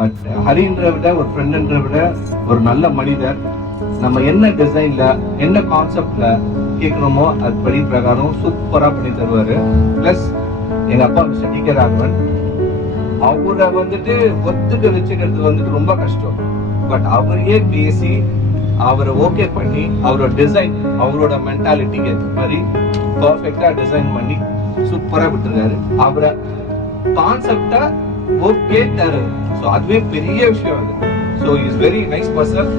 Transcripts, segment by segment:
But ஹரின்ற விட ஒரு ஃப்ரெண்ட்ன்ற விட ஒரு நல்ல மனிதர். நம்ம என்ன டிசைன்ல என்ன கான்செப்ட்ல கேட்கணுமோ அது படி பிரகாரம் சூப்பரா பண்ணி தருவாரு. பிளஸ் எங்க அப்பா மிஸ்டர் டி கே ராகவன், அவரை வந்துட்டு ஒத்துக்க வச்சுக்கிறது வந்துட்டு ரொம்ப கஷ்டம். பட் அவரையே பேசி அவரை ஓகே பண்ணி அவரோட டிசைன் அவரோட மென்டாலிட்டிக்கு ஏற்ற மாதிரி பர்ஃபெக்டா டிசைன் பண்ணி சூப்பரா விட்டுருக்காரு. அவரை கான்செப்டா ஓகே தரு. ஸோ அதுவே பெரிய விஷயம் அது. So is very nice person.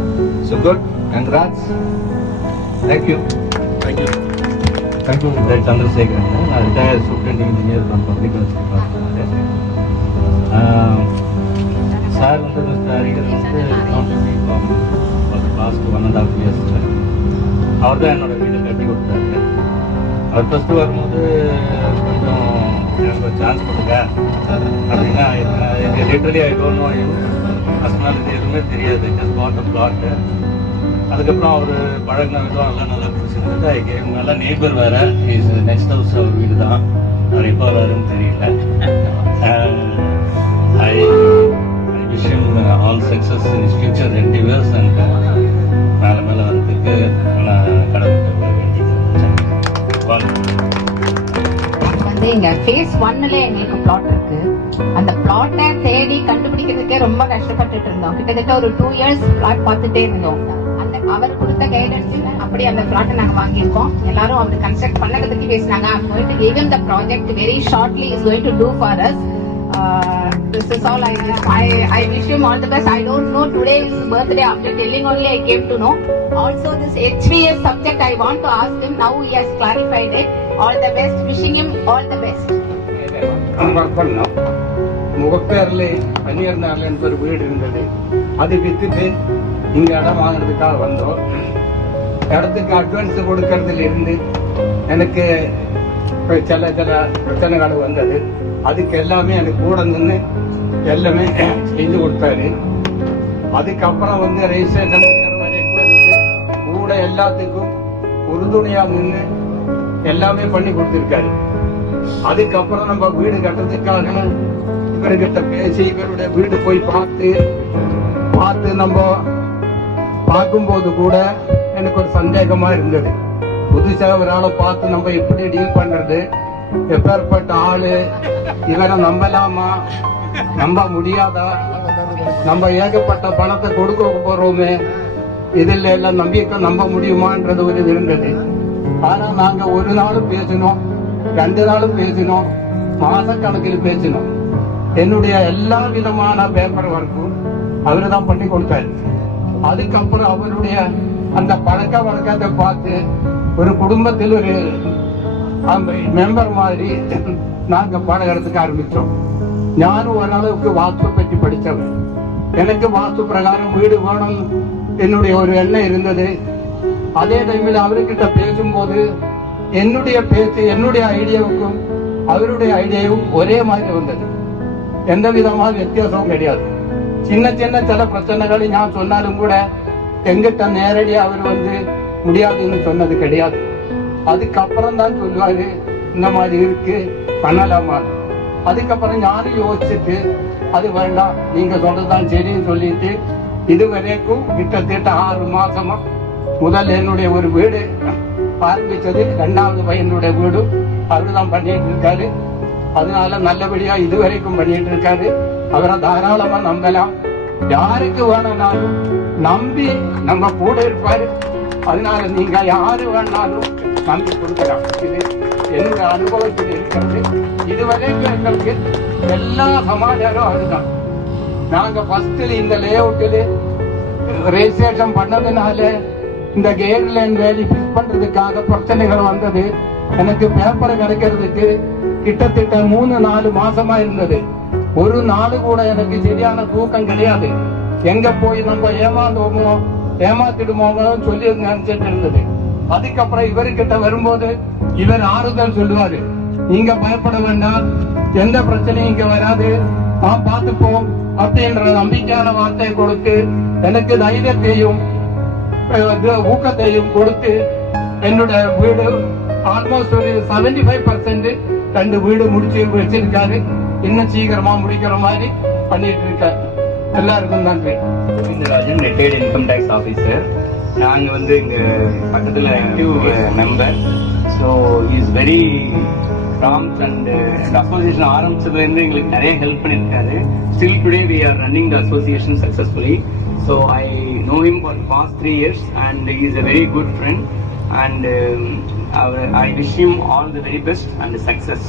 So good, congrats. Thank you. Thank you. Thank you. Chandrasekaran, நான் retired superintendent engineer from public health department. Sir வந்து மிஸ்டர் ஹரிகர் வந்து கவுன்சிலிங் ஃபார் லாஸ்ட் 1.5 years அவர் தான் என்னோட வீடு கட்டி கொடுத்தாரு. அவர் ஃபஸ்ட்டு வரும்போது கொஞ்சம் எனக்கு ஒரு சான்ஸ் கொடுங்க அப்படின்னா, எனக்கு literally I don't know you, personality எதுவுமே தெரியாது, ஜஸ்ட் பாட் அ பிளாட். அதுக்கப்புறம் அவர் பழகின விதம் எல்லாம் நல்லா பிடிச்சிருந்தது. ஐ நல்லா நெய்பர் வேற, இஸ் நெக்ஸ்ட் ஹவுஸ் அவர் வீடு தான். அவர் எப்போ வராருன்னு தெரியல. I wish him all success in his future endeavours and மேலே மேலே வரதுக்கு நான் கடவுள்கிட்ட வந்து எங்க ஃபேஸ் 1ல எங்களுக்கு பிளாட் இருக்கு. அந்த பிளாட்டை தேடி கண்டுபிடிக்கிறதுக்கே ரொம்ப கஷ்டப்பட்டுட்டு இருந்தோம். கிட்டத்தட்ட ஒரு 2 years பிளாட் பார்த்துட்டே இருந்தோம். அந்த அவர் கொடுத்த கைடன்ஸ் அப்படி அந்த பிளாட்டை நாங்க வாங்கியிருக்கோம். எல்லாரும் அவர் கன்ஸ்ட்ரக்ட் பண்ணதை பத்தி பேசினாங்க. I'm going to give him the project very shortly. Is going to do for us. This is all I wish him all the best. I don't know today is his birthday. After telling only I came to know. Also this HVS subject I want to ask him. Now he has clarified it. All the best. Wishing him all the best. முகப்பேரில் பன்னியர்னாரில் என்ற ஒரு வீடு இருந்தது. அது வித்துட்டு இங்கே இடம் வாங்குறதுக்காக வந்தோம். இடத்துக்கு அட்வான்ஸ் கொடுக்கறதுல இருந்து எனக்கு சில பிரச்சனைகள் வந்தது. அதுக்கு எல்லாமே எனக்கு கூட நின்று எல்லாமே செஞ்சு கொடுத்தாரு. அதுக்கப்புறம் வந்து ரெஜிஸ்ட்ரேஷன் வரைக்கும் எனக்கு கூட எல்லாத்துக்கும் உறுதுணையா நின்று எல்லாமே பண்ணி கொடுத்துருக்காரு. அதுக்கப்புறம் நம்ம வீடு கட்டுறதுக்காக இவர்கிட்ட பேசி இவருடைய வீடு போய் பார்த்து நம்ம பார்க்கும்போது கூட எனக்கு ஒரு சந்தேகமா இருந்தது. புதுசா ஒரு ஆளை பார்த்து நம்ம எப்படி டீல் பண்றது, எப்பேற்பட்ட ஆளு, இவரை நம்பலாமா நம்ப முடியாதா, நம்ம ஏகப்பட்ட பணத்தை கொடுக்க போறோமே, இதில் எல்லாம் நம்பிக்கை நம்ப முடியுமான்றது ஒரு இது இருந்தது. ஆனா நாங்க ஒரு நாளும் பேசினோம், 2 நாளும் பேசினோம், மாசக்கணக்கில் பேசினோம். என்னுடைய எல்லா விதமான பேப்பர் ஒர்க்கும் அவரு தான் பண்ணி கொடுத்தாரு. அதுக்கப்புறம் அவருடைய அந்த பழக்க வழக்கத்தை பார்த்து ஒரு குடும்பத்தில் ஒரு மெம்பர் மாதிரி நாங்க பழகிறதுக்கு ஆரம்பிச்சோம். ஞானும் ஓரளவுக்கு வாஸ்து பற்றி படித்தவன். எனக்கு வாஸ்து பிரகாரம் வீடு வேணும் என்னுடைய ஒரு எண்ணம் இருந்தது. அதே டைமில் அவர்கிட்ட பேசும்போது என்னுடைய பேச்சு என்னுடைய ஐடியாவுக்கும் அவருடைய ஐடியாவும் ஒரே மாதிரி வந்தது. எந்த விதமான வித்தியாசமும் கிடையாது. சின்ன சில பிரச்சனைகள் நான் சொன்னாலும் கூட எங்கிட்ட நேரடியாக அவர் வந்து முடியாதுன்னு சொன்னது கிடையாது. அதுக்கப்புறம் தான் சொல்லுவாரு இந்த மாதிரி இருக்கு பண்ணலாமா. அதுக்கப்புறம் யாரும் யோசிச்சுட்டு அது வேண்டாம் நீங்க சொல்றதுதான் சரின்னு சொல்லிட்டு இதுவரைக்கும் கிட்டத்தட்ட 6 மாசமா முதல் என்னுடைய ஒரு வீடு ஆரம்பிச்சது, 2வது பையனுடைய வீடும் அவரு தான் பண்ணிட்டு இருக்காரு. அதனால நல்லபடியா இதுவரைக்கும் பண்ணிட்டு இருக்காரு. அவரை தாராளமா நம்பலாம். யாருக்கு வேணும்னாலும் நம்பி நம்ம கூட இருப்பாரு. அதனால நீங்க யாரு வேணாலும் நம்பி கொடுக்கலாம். இது என்னோட அனுபவத்தில் இருக்கிறது. இதுவரைக்கும் எங்களுக்கு எல்லா சமாச்சாரம் அதுதான். நாங்க ஃபர்ஸ்ட்ல இந்த லே அவுட்டில் ரெஜிஸ்ட்ரேஷன் பண்ணதுனால இந்த கேர் லைன் வேலி ஃபிக்ஸ் பண்றதுக்காக பிரச்சனைகள் வந்தது. எனக்கு பேப்பர் கிடைக்கிறதுக்கு கிட்டத்தட்ட 3-4 மாசமா இருந்தது. ஒரு நாள் கூட எனக்கு சரியான தூக்கம் கிடையாது. எங்க போய் நம்ம ஏமாத்திடுமோன்னு சொல்லி நினைச்சிட்டு இருந்தது. அதுக்கப்புறம் இவர்கிட்ட வரும்போது இவர் ஆறுதல் சொல்லுவாரு, நீங்க பயப்பட வேண்டாம், எந்த பிரச்சனையும் இங்க வராது, நான் பார்த்துப்போம் அப்படின்ற நம்பிக்கையான வார்த்தையை கொடுத்து எனக்கு தைரியத்தையும் ஊக்கத்தையும் கொடுத்து என்னோட வீடு ஆல்மோஸ்ட் ஒரு 75% 2 வீடு முடிச்சு வச்சிருக்காரு. இன்னும் சீக்கிரமா முடிக்கிற மாதிரி பண்ணிட்டு இருக்காரு. எல்லாருக்கும் நன்றி. Govindarajan, retired income tax officer. நாங்கள் வந்து இங்கே பக்கத்தில் member. So is very prompt and association ஆரம்பிச்சதுலேருந்து எங்களுக்கு நிறைய ஹெல்ப் பண்ணியிருக்காரு. Still today we are running the association successfully. So I know him for past 3 years and he is a very good friend and I wish him all the very best and success.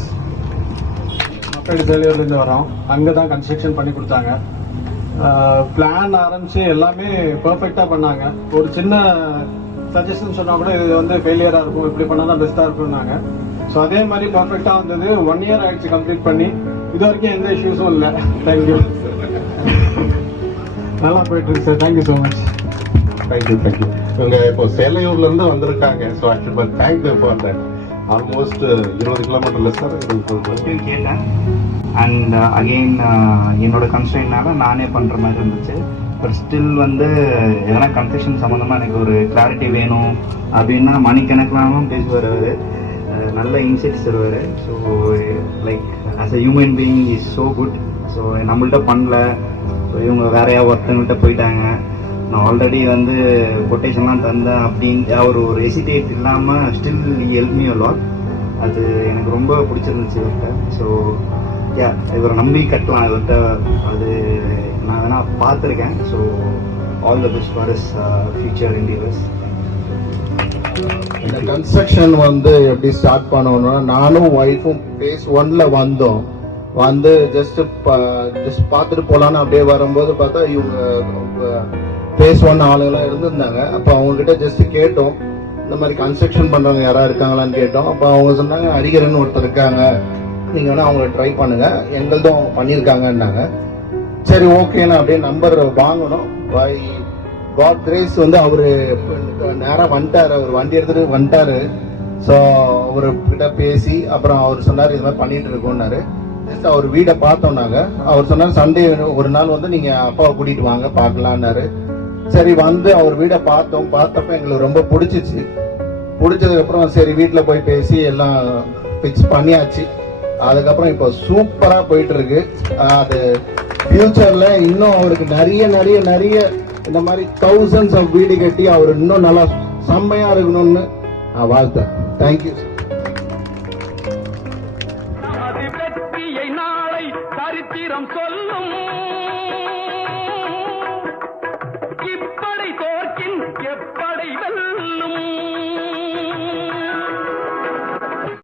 மக்கள் சேலையூர்லேருந்து வரோம். அங்கே தான் construction பண்ணி கொடுத்தாங்க. Plan ஆரம்பிச்சு எல்லாமே பர்ஃபெக்டாக பண்ணாங்க. ஒரு சின்ன சஜஷன் சொன்னா கூட இது வந்து ஃபெயிலியராக இருக்கும், இப்படி பண்ணால் தான் பெஸ்ட்டாக இருக்கும்னாங்க. ஸோ அதே மாதிரி பர்ஃபெக்டாக வந்தது. 1 year ஆயிடுச்சு கம்ப்ளீட் பண்ணி. இது வரைக்கும் எந்த இஷ்யூஸும் இல்லை. தேங்க்யூ. நல்லா போயிட்டு இருக்கு sir. Thank you so much. Thank you. இவங்க இப்போ சேலையூர்ல இருந்து வந்திருக்காங்க. So actually thank you for that. Almost 20 கிலோமீட்டர்ல சார் கேட்டேன். அண்ட் அகெயின் என்னோட கன்ஸ்ட்ரெயின்னால நானே பண்ணுற மாதிரி இருந்துச்சு. பட் ஸ்டில் வந்து எதனா கன்ஸ்ட்ரக்ஷன் சம்மந்தமாக எனக்கு ஒரு கிளாரிட்டி வேணும் அப்படின்னா மணிக்கணக்கிலானும் பேசுவார் அவர். நல்ல இன்சைட்ஸ் தருவார். So like as a human being is so good. So நம்மள்ட்ட பண்ணல, ஸோ இவங்க வேறையா ஒருத்தவங்கள்ட்ட போயிட்டாங்க. நான் ஆல்ரெடி வந்து கொட்டேஷன்லாம் தந்தேன் அப்படின்னு அவர் ஒரு ஹெசிடேட் இல்லாமல் still help me a lot. அது எனக்கு ரொம்ப பிடிச்சிருந்துச்சு இவர்கிட்ட. ஸோ இவரை நம்பி கட்டலாம் இவர்கிட்ட. அது நான் வேணா பார்த்துருக்கேன். So all the best for is future இண்டியர்ஸ். இந்த கன்ஸ்ட்ரக்ஷன் வந்து எப்படி ஸ்டார்ட் பண்ணணும்னா, நானும் ஒய்ஃபும் phase 1ல வந்தோம். வந்து ஜஸ்ட் பார்த்துட்டு போலான்னு அப்படியே வரும்போது பார்த்தா இவங்க phase 1 ஆளுங்கெல்லாம் இருந்திருந்தாங்க. அப்போ அவங்க கிட்ட ஜஸ்ட் கேட்டோம், இந்த மாதிரி கன்ஸ்ட்ரக்ஷன் பண்றவங்க யாராவது இருக்காங்களான்னு கேட்டோம். அப்போ அவங்க சொன்னாங்க ஹரிகரன் ஒருத்தர் இருக்காங்க, நீங்க வேணா அவங்கள ட்ரை பண்ணுங்க, எங்களதும் அவங்க பண்ணியிருக்காங்கன்னாங்க. சரி ஓகேண்ணா அப்படியே நம்பர் வாங்கணும். பை காட் கிரேஸ் வந்து அவரு நேரா வந்துட்டாரு. அவர் வண்டி எடுத்துட்டு வந்துட்டாரு. ஸோ அவர்கிட்ட பேசி அப்புறம் அவர் சொன்னார் இது மாதிரி பண்ணிட்டு இருக்கோம்னாரு. ஜஸ்ட் அவர் வீடை பார்த்தோம் நாங்க. அவர் சொன்னார் சண்டே ஒரு நாள் வந்து நீங்க அப்பாவை கூட்டிட்டு வாங்க பார்க்கலான்னாரு. சரி வந்து அவர் வீடை பார்த்தோம். பார்த்தப்ப எங்களுக்கு ரொம்ப பிடிச்சிச்சு. பிடிச்சதுக்கு அப்புறம் சரி வீட்டில் போய் பேசி எல்லாம் ஃபிக்ஸ் பண்ணியாச்சு. அதுக்கப்புறம் இப்போ சூப்பரா போயிட்டு இருக்கு. அது ஃபியூச்சர்ல இன்னும் அவருக்கு நிறைய நிறைய நிறைய இந்த மாதிரி thousands ஆஃப் வீடு கட்டி அவர் இன்னும் நல்லா செம்மையா இருக்கணும்னு நான் வாழ்த்தேன். தேங்க்யூ. வெற்றியை நாளை சரித்திரம் சொல்ல